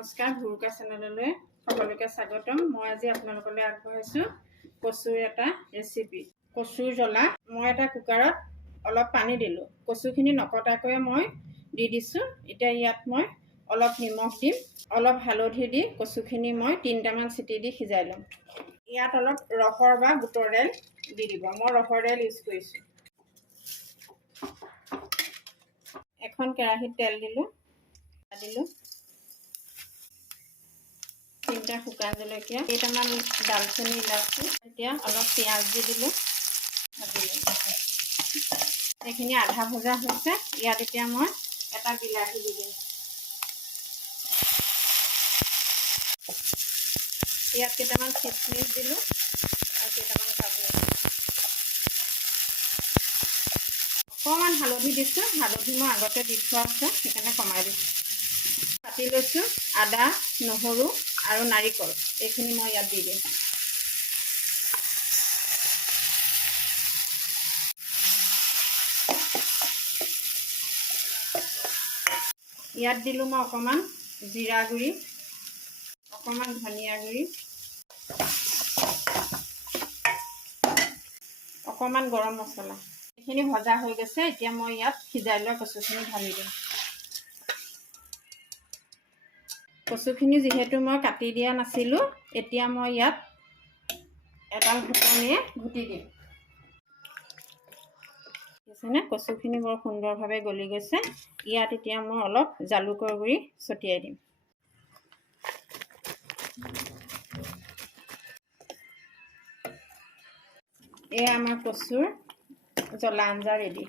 নমস্কাৰ ভুৰুকা চেনেললৈ সকলোকে স্বাগতম। মই আজি আপোনালোকলৈ আগবঢ়াইছোঁ কচুৰ এটা ৰেচিপি। কচুৰ জ্বলা মই এটা কুকাৰত অলপ পানী দিলোঁ। কচুখিনি নকটাকৈ মই দি দিছোঁ। এতিয়া ইয়াত মই অলপ নিমখ দিম, অলপ হালধি দি কচুখিনি মই 3টামান চিটি দি সিজাই ল'ম। ইয়াত অলপ ৰহৰ বা বুটৰ দাইল দি দিব। মই ৰহৰ দাইল ইউজ কৰিছোঁ। এখন কেৰাহীত তেল দিলোঁ, 3টা শুকান জলকীয়া, কেইটামান দালচেনি, ইলাচি, এতিয়া অলপ পিঁয়াজ দি দিলোঁ, ভাজিলোঁ। এইখিনি আধা ভজা হৈছে। ইয়াত এতিয়া মই এটা বিলাহী দি দিম। ইয়াত কেইটামান খিচমিচ দিলোঁ আৰু কেইটামান কাজু। অকণমান হালধি দিছোঁ, হালধি মই আগতে দি থোৱা আছে সেইকাৰণে কমাই দিছোঁ। কাটি লৈছোঁ আদা, নহৰু আৰু নাৰিকল, এইখিনি মই ইয়াত দি দিম। ইয়াত দিলোঁ মই অকণমান জিৰা গুড়ি, অকণমান ধনিয়া গুড়ি, অকণমান গৰম মছলা। এইখিনি ভজা হৈ গৈছে। এতিয়া মই ইয়াত সিজাই লোৱা কচুখিনি ঢালি দিম। কচুখিনি যিহেতু মই কাটি দিয়া নাছিলোঁ, এতিয়া মই ইয়াত এডাল ঘুটনিয়ে ঘুটি দিম। দেখিছেনে, কচুখিনি বৰ সুন্দৰভাৱে গলি গৈছে। ইয়াত এতিয়া মই অলপ জালুকৰ গুড়ি ছটিয়াই দিম। এয়া আমাৰ কচুৰ জ্বলা আঞ্জা ৰেডি।